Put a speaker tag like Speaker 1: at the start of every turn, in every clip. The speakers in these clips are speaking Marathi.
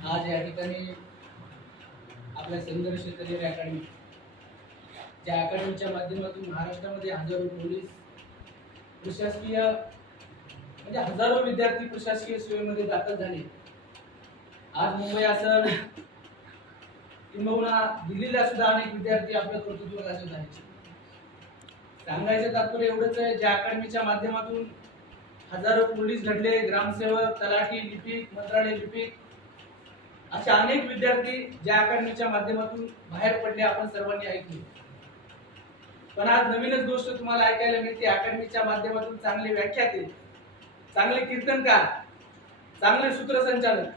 Speaker 1: आज या ठिकाणी आपल्या संघर्ष शेतकरी अकॅडमी ज्या अकॅडमीच्या माध्यमातून महाराष्ट्रामध्ये हजारो पोलीस प्रशासकीय म्हणजे हजारो विद्यार्थी प्रशासकीय सेवेमध्ये दाखल झाले. आज मुंबई असं किंबहुना दिल्लीला सुद्धा अनेक विद्यार्थी आपलं कर्तृत्व गाजवत आहेत सांगायचं तात्पर्य एवढंच आहे ज्या अकॅडमीच्या माध्यमातून हजारो पोलीस घडले. ग्रामसेवक तलाठी लिपिक मंत्रालय लिपिक अशा अनेक विद्यार्थी ज्या अकॅडमीच्या माध्यमातून बाहेर पडले आपण सर्वांनी ऐकले. पण आज नवीनच गोष्ट तुम्हाला ऐकायला मिळते. अकॅडमीच्या माध्यमातून चांगले व्याख्याते चांगले कीर्तनकार चांगले सूत्रसंचालक.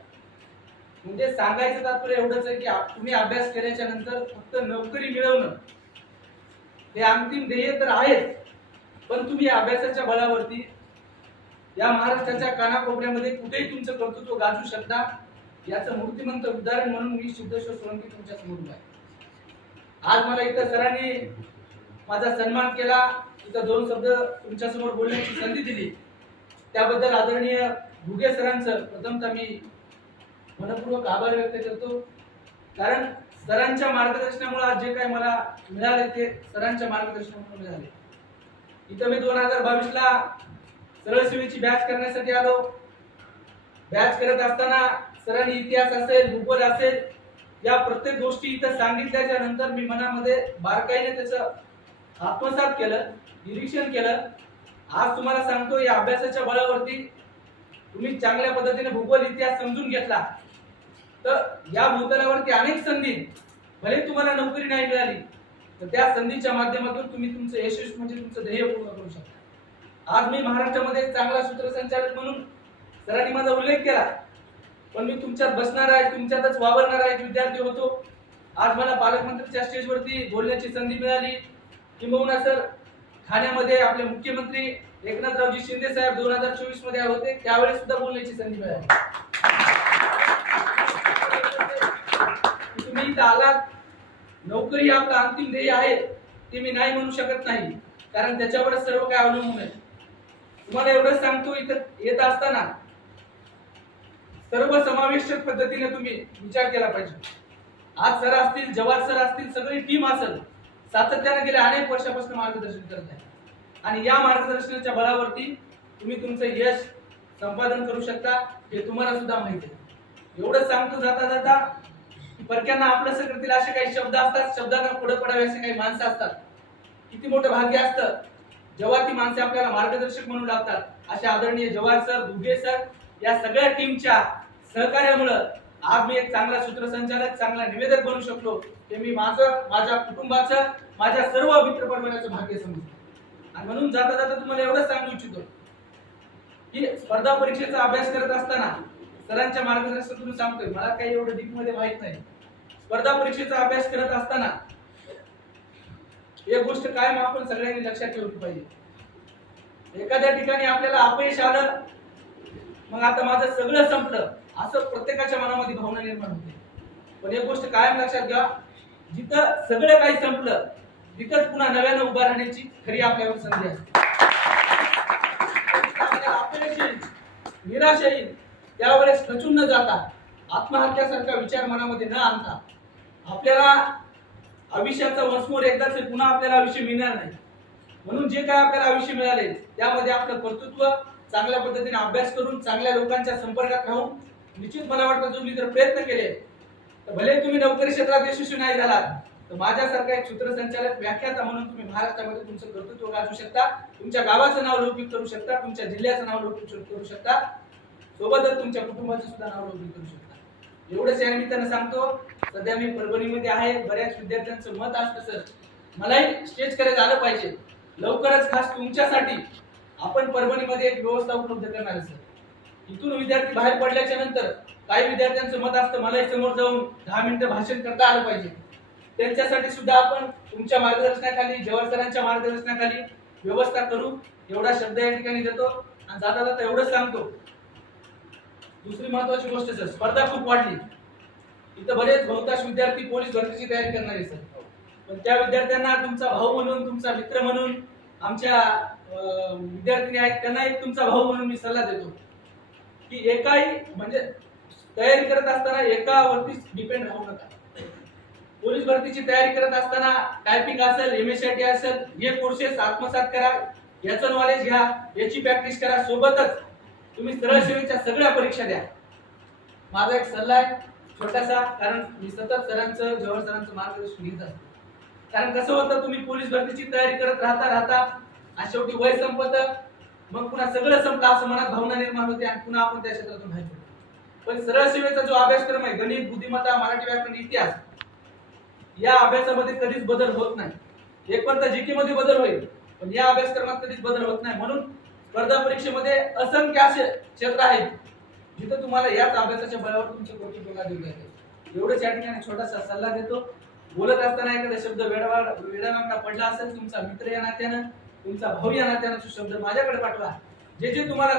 Speaker 1: म्हणजे सांगायचं तात्पर्य एवढंच आहे की तुम्ही अभ्यास केल्याच्यानंतर फक्त नोकरी मिळवणं हे अंतिम ध्येय तर आहेच. पण तुम्ही अभ्यासाच्या बळावरती या महाराष्ट्राच्या कानाकोपऱ्यामध्ये कुठेही तुमचं कर्तृत्व गाजू शकता. याचं मूर्तिमंत उदाहरण म्हणून मी सिद्धेश्वर सोळंकी तुमच्यासमोर आहे. आज मला इथं सरांनी माझा सन्मान केला इथं दोन शब्द तुमच्यासमोर बोलण्याची संधी दिली. त्याबद्दल आदरणीय भुगे सरांचं प्रथमतः मी मनपूर्वक आभार व्यक्त करतो. कारण सरांच्या मार्गदर्शनामुळे आज जे काही मला मिळाले ते सरांच्या मार्गदर्शनामुळे मिळाले इथं मी दोन हजार बावीस ला सरळ सेवेची बॅच करण्यासाठी आलो. बॅच करत असताना सरांनी इतिहास असेल भूगोल असेल या प्रत्येक गोष्टी इथं सांगितल्याच्या नंतर मी मनामध्ये बारकाईने त्याचं आत्मसात केलं निरीक्षण केलं. आज तुम्हाला सांगतो या अभ्यासाच्या बळावरती तुम्ही चांगल्या पद्धतीने भूगोल इतिहास समजून घेतला. तर या भूतलावरती अनेक संधी भले तुम्हाला नोकरी नाही मिळाली तर त्या संधीच्या माध्यमातून तुम्ही तुमचं यशस्वी म्हणजे तुमचं ध्येय पूर्ण करू शकता. आज मी महाराष्ट्रामध्ये चांगला सूत्रसंचालक म्हणून सरांनी माझा उल्लेख केला. पण मी तुमच्यात बसणार आहे तुमच्यातच वावरणार आहे विद्यार्थी होतो. आज मला पालकमंत्र्यांच्या स्टेजवरती बोलण्याची संधी मिळाली. किंबहुना सर ठाण्यामध्ये आपले मुख्यमंत्री एकनाथरावजी शिंदे साहेब दोन हजार चोवीसमध्ये होते त्यावेळेस सुद्धा बोलण्याची संधी मिळाली. तुम्ही इथं आलात. नोकरी आपलं अंतिम ध्येय आहे ते मी नाही म्हणू शकत नाही कारण त्याच्यावर सर्व काय अवलंबून आहे. तुम्हाला एवढंच सांगतो इथं येत असताना सर्व समावेशक पद्धतीने तुम्ही विचार केला पाहिजे. आज सर असतील जवाहर सर असतील सगळी टीम असेल सातत्याने गेल्या अनेक वर्षापासून मार्गदर्शन करत आहे. आणि या मार्गदर्शनाच्या बळावरती तुम्ही तुमचं यश संपादन करू शकता हे तुम्हाला सुद्धा माहिती आहे. एवढं सांगतो जाता जाता परक्यांना आपलं करतील असे काही शब्द असतात शब्दांना पुढे पडावे असे काही माणसं असतात. किती मोठं भाग्य असतं जेव्हा ती माणसे आपल्याला मार्गदर्शक म्हणून लागतात अशा आदरणीय जवाहर सर दुगे सर या सगळ्या टीमच्या सहकार्यामुळं आज मी एक चांगला सूत्रसंचालक चांगला निवेदक बनू शकलो. हे मी माझं माझ्या कुटुंबाचं माझ्या सर्व मित्र भाग्य समजतो आणि म्हणून जाता जाता तुम्हाला एवढंच सांगू इच्छितो की स्पर्धा परीक्षेचा अभ्यास करत असताना सरांच्या मार्गदर्शनातून सांगतोय मला काही एवढं डीपमध्ये माहीत नाही. स्पर्धा परीक्षेचा अभ्यास करत असताना एक गोष्ट कायम आपण सगळ्यांनी लक्षात ठेवली पाहिजे. एखाद्या ठिकाणी आपल्याला अपयश आलं मग आता माझं सगळं संपलं. असं प्रत्येकाच्या मनामध्ये भावना निर्माण होते. पण एक गोष्ट कायम लक्षात घ्या जिथं सगळं काही संपलं तिथंच पुन्हा नव्यानं उभा राहण्याची खरी आपल्यावर संधी असते. आपल्याला येईल, निराशा येईल त्यावेळेस खचून न जाता आत्महत्यासारखा विचार मनामध्ये न आणता आपल्याला आयुष्याचा वंशमोर एकदाच पुन्हा आपल्याला आयुष्य मिळणार नाही. म्हणून जे काय आपल्याला आयुष्य मिळाले त्यामध्ये आपलं कर्तृत्व चांगल्या पद्धतीने अभ्यास करून चांगल्या लोकांच्या संपर्कात राहून निश्चित मला वाटतं तुम्ही जर प्रयत्न केले तर भले तुम्ही नोकरी क्षेत्रात यशस्वी नाही झालात तर माझ्यासारखा एक सूत्रसंचालक व्याख्याता म्हणून तुम्ही महाराष्ट्रामध्ये तुमचं कर्तृत्व गाजू शकता तुमच्या गावाचं नाव लौकिक करू शकता तुमच्या जिल्ह्याचं नाव लौकिक करू शकता सोबतच तुमच्या कुटुंबाचं सुद्धा नाव लौकिक करू शकता. एवढंच या निमित्तानं सांगतो सध्या मी परभणीमध्ये आहे बऱ्याच विद्यार्थ्यांचं मत असतं सर मलाही स्टेज करायला आलं पाहिजे. लवकरच खास तुमच्यासाठी आपण परभणीमध्ये एक व्यवस्था उपलब्ध करणार सर. इथून विद्यार्थी बाहेर पडल्याच्या नंतर काही विद्यार्थ्यांचं मत असतं मलाही समोर जाऊन दहा मिनिटं भाषण करता आलं पाहिजे. त्यांच्यासाठी सुद्धा आपण तुमच्या मार्गदर्शनाखाली जवाहर सरांच्या मार्गदर्शनाखाली व्यवस्था करू एवढा शब्द या ठिकाणी देतो आणि जाता जाता एवढंच सांगतो. दुसरी महत्वाची गोष्ट सर स्पर्धा खूप वाढली. इथं बरेच बहुतांश विद्यार्थी पोलीस भरतीची तयारी करणार आहे सर. पण त्या विद्यार्थ्यांना तुमचा भाऊ म्हणून तुमचा मित्र म्हणून आमच्या विद्यार्थिनी आहेत त्यांना एक तुमचा भाऊ म्हणून मी सल्ला देतो. की एकाही म्हणजे तयारी करत असताना एकावरतीच डिपेंड राहू नका. पोलीस भरतीची तयारी करत असताना टायपिंग असेल एमएसआयटी असेल हे कोर्सेस आत्मसात करा. याचं नॉलेज घ्या याची प्रॅक्टिस करा. सोबतच तुम्ही सरळ सेवेच्या सगळ्या परीक्षा द्या. माझा एक सल्ला आहे छोटासा कारण मी सतत सरांचं जवळ सरांचं मार्गदर्शन घेत असतो. कारण कसं होतं तुम्ही पोलीस भरतीची तयारी करत राहता राहता आणि शेवटी वय संपत. मग पुन्हा सगळं संपलं असं मनात भावना निर्माण होते आणि पुन्हा आपण त्या क्षेत्रातून बाहेर पडतो. पण सरळ सेवेचा जो अभ्यासक्रम आहे गणित बुद्धिमत्ता मराठी व्याकरण इतिहास या अभ्यासामध्ये कधीच बदल होत नाही. एक जी जीके मध्ये बदल होईल पण या अभ्यासक्रमात कधीच बदल होत नाही. म्हणून स्पर्धा परीक्षेमध्ये असंख्य असे क्षेत्र आहेत जिथं तुम्हाला याच अभ्यासाच्या बळावर तुमचे कोटी टोका देऊ लागेल एवढंच या ठिकाणी छोटासा सल्ला देतो. बोलत असताना एखादा शब्द वेळावार वेळावांना पडला असेल तुमचा मित्र या नात्यानं तुमचा भाऊ या नात्यानं सुशब्द शब्द माझ्याकडे पाठवा. जे जे तुम्हाला